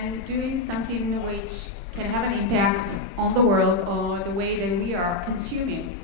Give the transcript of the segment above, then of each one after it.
and doing something which can have an impact on the world or the way that we are consuming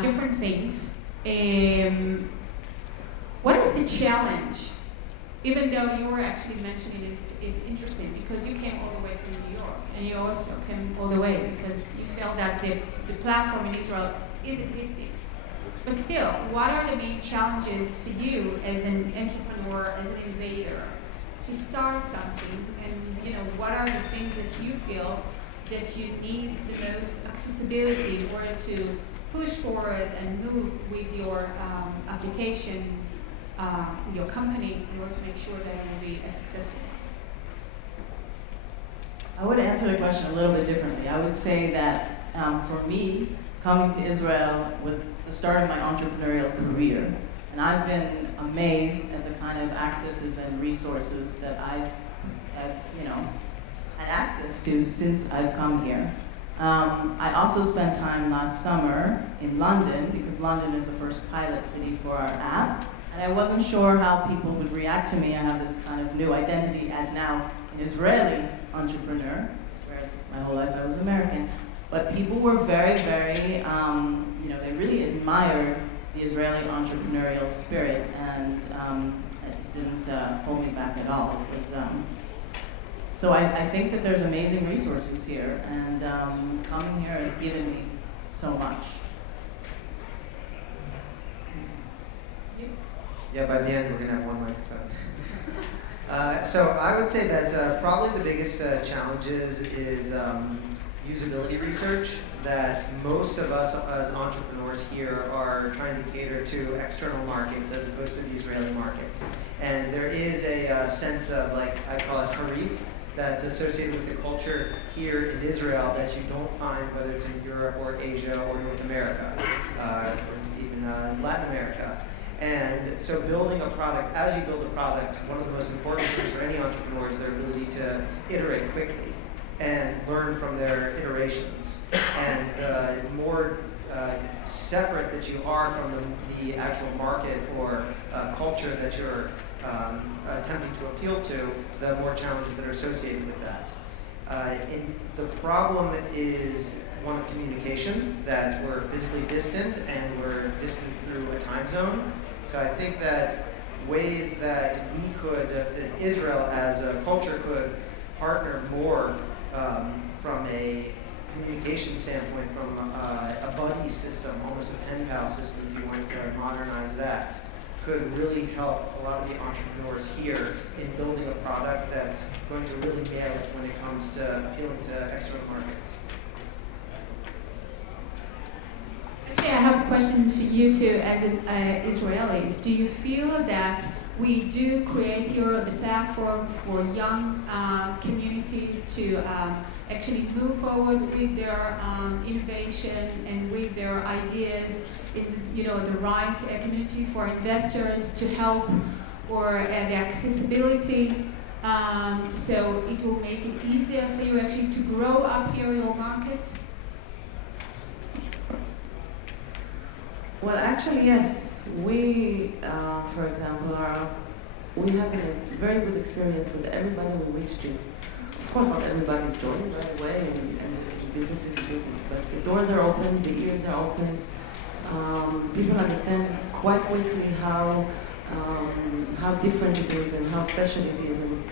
different things. What is the challenge? Even though you were actually mentioning it's interesting because you came all the way from New York and you also came all the way because you felt that the platform in Israel is existing. But still, what are the main challenges for you as an entrepreneur, as an innovator, to start something? And what are the things that you feel that you need the most accessibility in order to push forward and move with your application, your company, in order to make sure that it will be as successful? I would answer the question a little bit differently. I would say that for me, coming to Israel was the start of my entrepreneurial career. And I've been amazed at the kind of accesses and resources that I've had access to since I've come here. I also spent time last summer in London because London is the first pilot city for our app. And I wasn't sure how people would react to me. I have this kind of new identity as now an Israeli entrepreneur, whereas my whole life I was American. But people were very, very, they really admired the Israeli entrepreneurial spirit, and it didn't hold me back at all. It was, so I think that there's amazing resources here, and coming here has given me so much. Yeah, by the end we're going to have one microphone. So I would say that probably the biggest challenges is usability research, that most of us as entrepreneurs here are trying to cater to external markets as opposed to the Israeli market. And there is a sense of, like, I call it harif, that's associated with the culture here in Israel that you don't find whether it's in Europe or Asia or North America, or even Latin America. And so building a product, as you build a product, one of the most important things for any entrepreneur is their ability to iterate quickly and learn from their iterations. And more separate that you are from the actual market or culture that you're attempting to appeal to, the more challenges that are associated with that. The problem is one of communication, that we're physically distant and we're distant through a time zone. So I think that ways that we could, that Israel as a culture could partner more from a communication standpoint, from a buddy system, almost a pen pal system if you want to modernize that, could really help a lot of the entrepreneurs here in building a product that's going to really nail it when it comes to appealing to external markets. Actually, I have a question for you too, as an Israelis. Do you feel that we do create here the platform for young communities to actually move forward with their innovation and with their ideas? Is the right community for investors to help, or the accessibility? So it will make it easier for you actually to grow up here in your market? Well, actually, yes. We, for example, we have a very good experience with everybody we reach to. Of course, not everybody's joining right away, and business is business, but the doors are open, the ears are open. People understand quite quickly how different it is and how special it is. And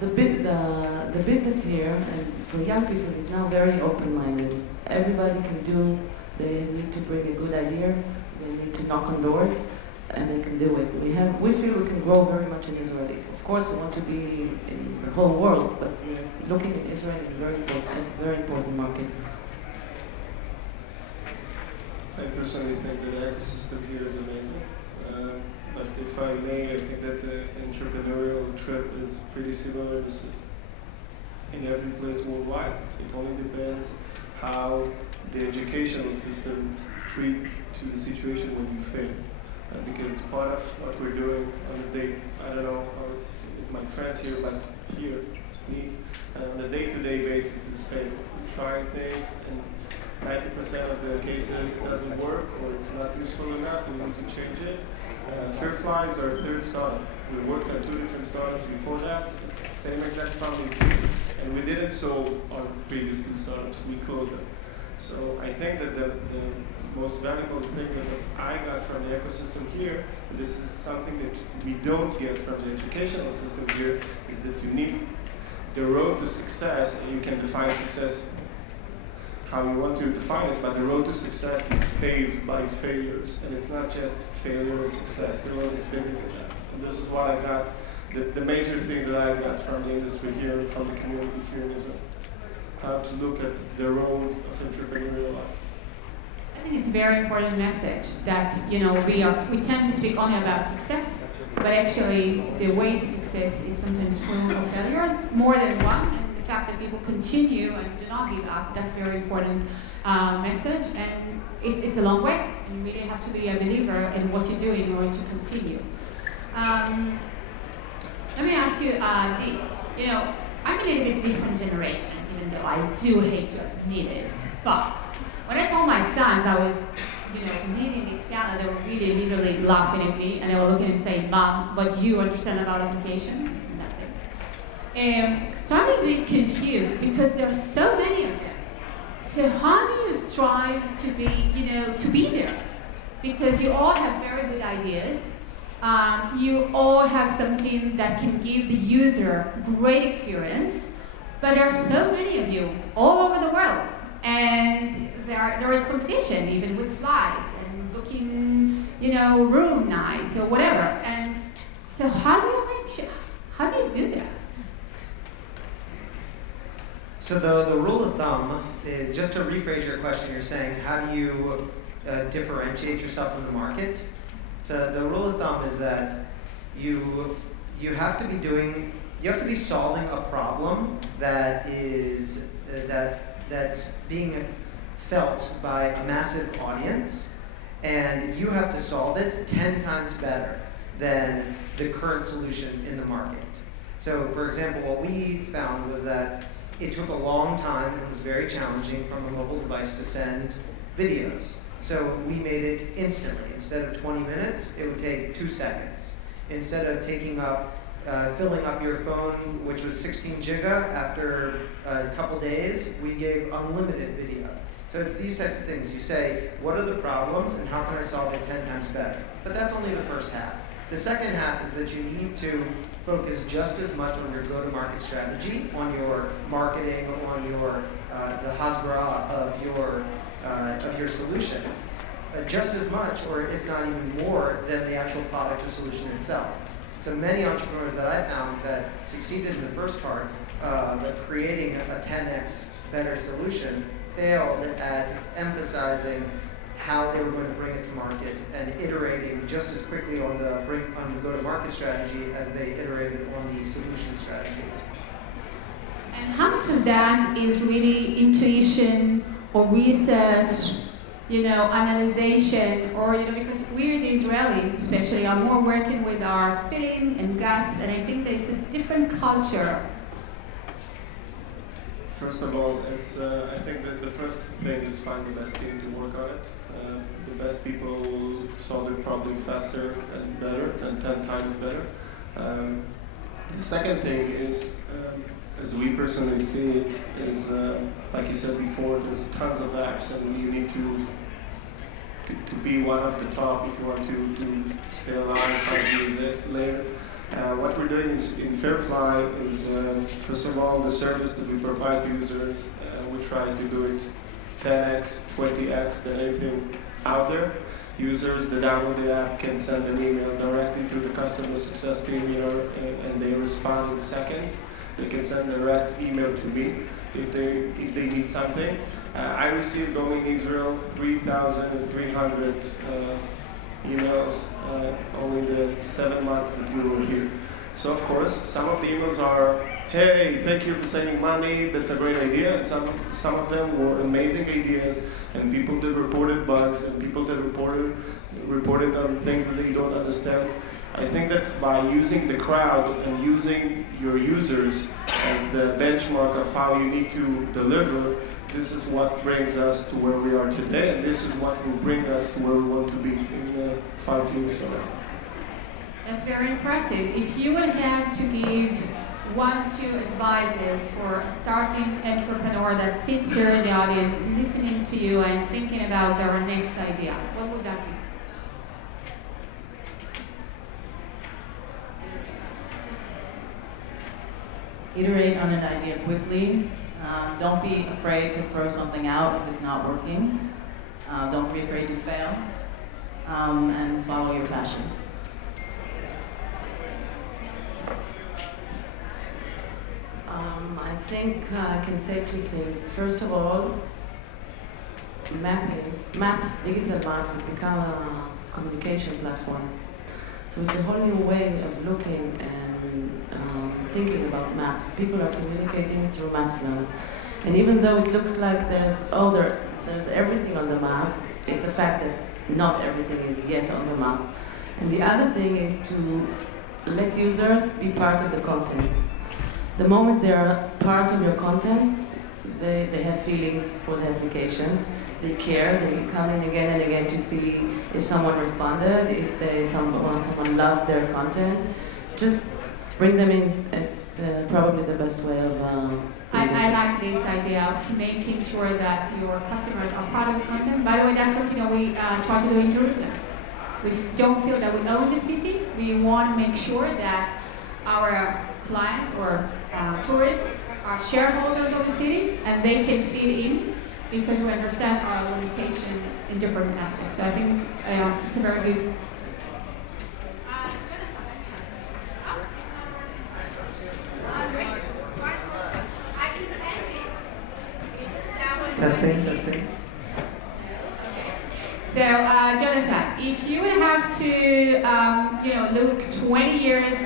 the business here, and for young people, is now very open-minded. Everybody can do. They need to bring a good idea. They need to knock on doors, and they can do it. We feel we can grow very much in Israel. Of course, we want to be in the whole world, but we're looking at Israel as a very important market. I personally think that the ecosystem here is amazing. But if I may, I think that the entrepreneurial trip is pretty similar in every place worldwide. It only depends how the educational system treats to the situation when you fail. Because part of what we're doing on the day, I don't know how it's with my friends here, but here, me, on a day-to-day basis is failing. We're trying things, and 90% of the cases it doesn't work, or it's not useful enough, we need to change it. Fairfly is our third startup. We worked on 2 different startups before that. It's the same exact founding team, and we didn't sold our previous 2 startups. We closed them. So I think that the most valuable thing that I got from the ecosystem here, and this is something that we don't get from the educational system here, is that you need the road to success, and you can define success how you want to define it, but the road to success is paved by failures, and it's not just failure and success. The road is bigger than that. And this is what I got, the major thing that I got from the industry here, from the community here in Israel. How to look at the road of entrepreneurial life. I think it's a very important message that, you know, we tend to speak only about success, but actually the way to success is sometimes full of failures, more than one, and the fact that people continue and do not give up, that's a very important message, and it's a long way, and you really have to be a believer in what you do in order to continue. Let me ask you this. You know, I'm a little bit different generation, even though I do hate to admit it, but when I told my sons I was, you know, needing this piano, they were really literally laughing at me, and they were looking and saying, "Mom, but you understand about applications?" So I'm a bit confused because there are so many of them. So how do you strive to be, you know, to be there? Because you all have very good ideas. You all have something that can give the user great experience, but there are so many of you all over the world. And there is competition, even with flights and booking, you know, room nights or whatever. And so how do you do that? So the rule of thumb is, just to rephrase your question, you're saying, how do you differentiate yourself in the market? So the rule of thumb is that you have to be solving a problem that is that's being felt by a massive audience, and you have to solve it 10 times better than the current solution in the market. So for example, what we found was that it took a long time and was very challenging from a mobile device to send videos. So we made it instantly. Instead of 20 minutes, it would take 2 seconds. Instead of filling up your phone, which was 16 giga, after a couple days, we gave unlimited video. So it's these types of things. You say, what are the problems and how can I solve it 10 times better? But that's only the first half. The second half is that you need to focus just as much on your go-to-market strategy, on your marketing, on your the hasbara of your solution, just as much, or if not even more, than the actual product or solution itself. So many entrepreneurs that I found that succeeded in the first part, but creating a 10x better solution, failed at emphasizing how they were going to bring it to market and iterating just as quickly on the go-to-market strategy as they iterated on the solution strategy. And how much of that is really intuition or research, you know, analyzation, or, you know, because we the Israelis especially are more working with our feeling and guts, and I think that it's a different culture. First of all, I think that the first thing is find the best team to work on it. The best people will solve it probably faster and better, and 10 times better. The second thing is, as we personally see it, is like you said before, there's tons of apps, and you need to be one of the top if you want to stay alive 5 years later. What we're doing is in Fairfly is, first of all, the service that we provide to users, we try to do it 10x, 20x than anything out there. Users that download the app can send an email directly to the customer success team here, and they respond in seconds. They can send a direct email to me if they need something. I received only in Israel 3,300 emails only the 7 months that we were here. So of course, some of the emails are, hey, thank you for sending money, that's a great idea, and some of them were amazing ideas, and people that reported bugs, and people that reported on things that they don't understand. I think that by using the crowd and using your users as the benchmark of how you need to deliver, this is what brings us to where we are today, and this is what will bring us to where we want to be in 5 years from now. That's very impressive. If you would have to give 1-2 advices for a starting entrepreneur that sits here in the audience, listening to you and thinking about their next idea, what would that be? Iterate on an idea quickly. Don't be afraid to throw something out if it's not working. Don't be afraid to fail. And follow your passion. I think I can say two things. First of all, digital maps have become a communication platform. So it's a whole new way of looking and thinking about maps. People are communicating through maps now. And even though it looks like there's everything on the map, it's a fact that not everything is yet on the map. And the other thing is to let users be part of the content. The moment they're part of your content, they have feelings for the application. They care. They come in again and again to see if someone responded, if someone loved their content. Just bring them in. It's probably the best way of. I like this idea of making sure that your customers are part of the content. By the way, that's something that we try to do in Jerusalem. We don't feel that we own the city. We want to make sure that our clients or tourists are shareholders of the city and they can fit in because we understand our limitation in different aspects. So I think it's a very good. Testing. So, Jonathan, if you would have to, look 20 years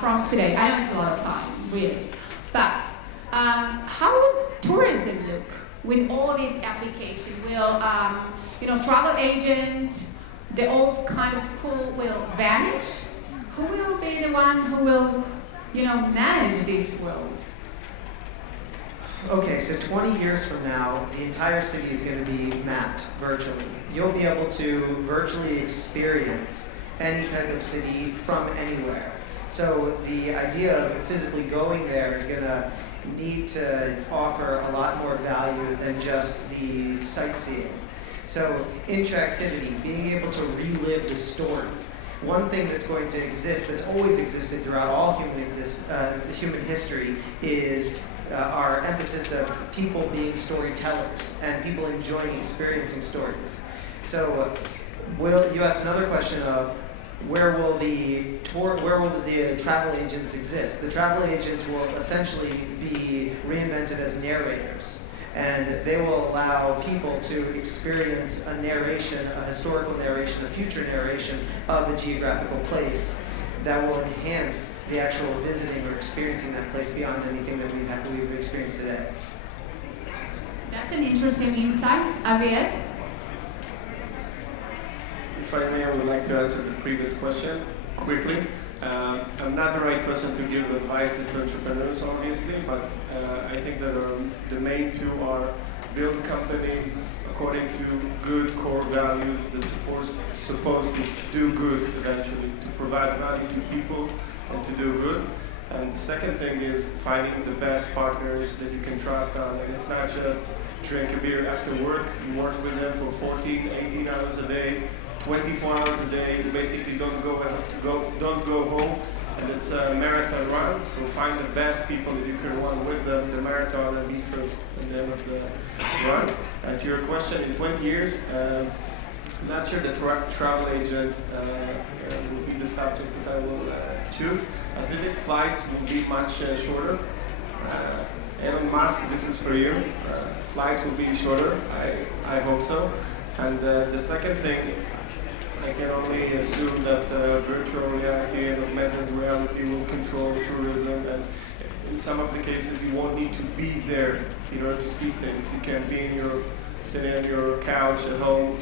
from today, I know it's a lot of time, really, but how would tourism look with all these applications? Will, travel agent, the old kind of school will vanish? Who will be the one who will, manage this world? Okay, so 20 years from now, the entire city is going to be mapped virtually. You'll be able to virtually experience any type of city from anywhere. So the idea of physically going there is going to need to offer a lot more value than just the sightseeing. So interactivity, being able to relive the story. One thing that's going to exist, that's always existed throughout all human history, is our emphasis of people being storytellers and people enjoying experiencing stories. So, you asked another question of where will the travel agents exist? The travel agents will essentially be reinvented as narrators, and they will allow people to experience a narration, a historical narration, a future narration of a geographical place that will enhance the actual visiting or experiencing that place beyond anything that we've experienced today. That's an interesting insight. Aviel? If I may, I would like to answer the previous question quickly. I'm not the right person to give advice to entrepreneurs, obviously, but I think that the main two are build companies according to good core values that's supposed to do good eventually, to provide value to people and to do good. And the second thing is finding the best partners that you can trust on. And it's not just drink a beer after work. You work with them for 14, 18 hours a day, 24 hours a day. You basically don't go home. And it's a marathon run, so find the best people that you can run with them, the marathon, and be first at the end of the run. And to your question, in 20 years, I'm not sure the travel agent will be the subject that I will choose. I think that flights will be much shorter. Elon Musk, this is for you. Flights will be shorter, I hope so. And the second thing, I can only assume that virtual reality and augmented reality will control tourism, and in some of the cases you won't need to be there in order to see things. You can be sitting on your couch at home,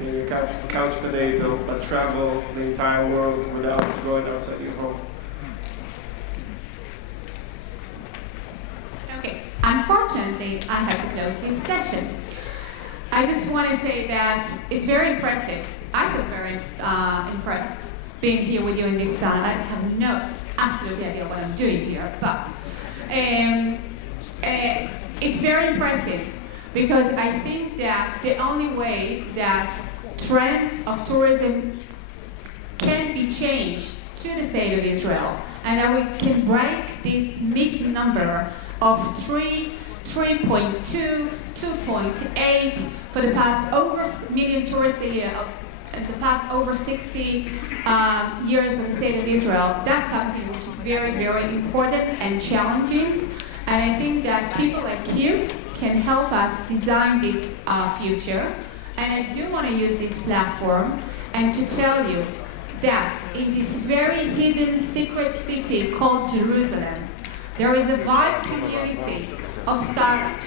being a couch potato, but travel the entire world without going outside your home. Okay, unfortunately, I have to close this session. I just want to say that it's very impressive. I feel very impressed being here with you in this panel. I have no absolutely idea what I'm doing here, but it's very impressive because I think that the only way that trends of tourism can be changed to the state of Israel and that we can break this myth number of 3.2, 2.8 for the past over million tourists a year, the past over 60 years of the state of Israel. That's something which is very, very important and challenging. And I think that people like you can help us design this future. And I do want to use this platform and to tell you that in this very hidden secret city called Jerusalem, there is a vibe community of startups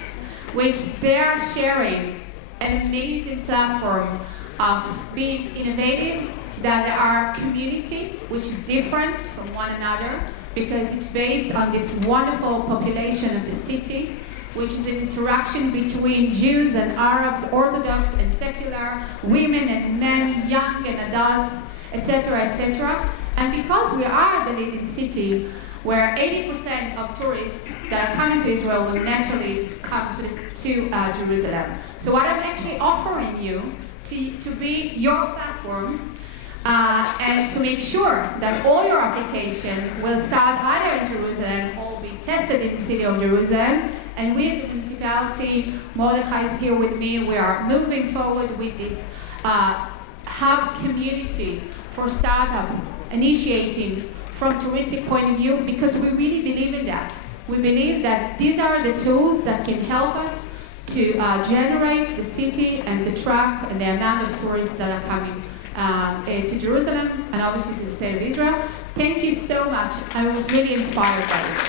which they're sharing an amazing platform of being innovative, that there are community which is different from one another because it's based on this wonderful population of the city, which is an interaction between Jews and Arabs, Orthodox and secular, women and men, young and adults, etc., etc. And because we are the leading city where 80% of tourists that are coming to Israel will naturally come to Jerusalem. So what I'm actually offering you to be your platform and to make sure that all your application will start either in Jerusalem or be tested in the city of Jerusalem. And we as a municipality, Mordechai is here with me, we are moving forward with this hub community for startup, initiating from touristic point of view, because we really believe in that. We believe that these are the tools that can help us to generate the city and the track and the amount of tourists that are coming to Jerusalem and obviously to the state of Israel. Thank you so much. I was really inspired by it.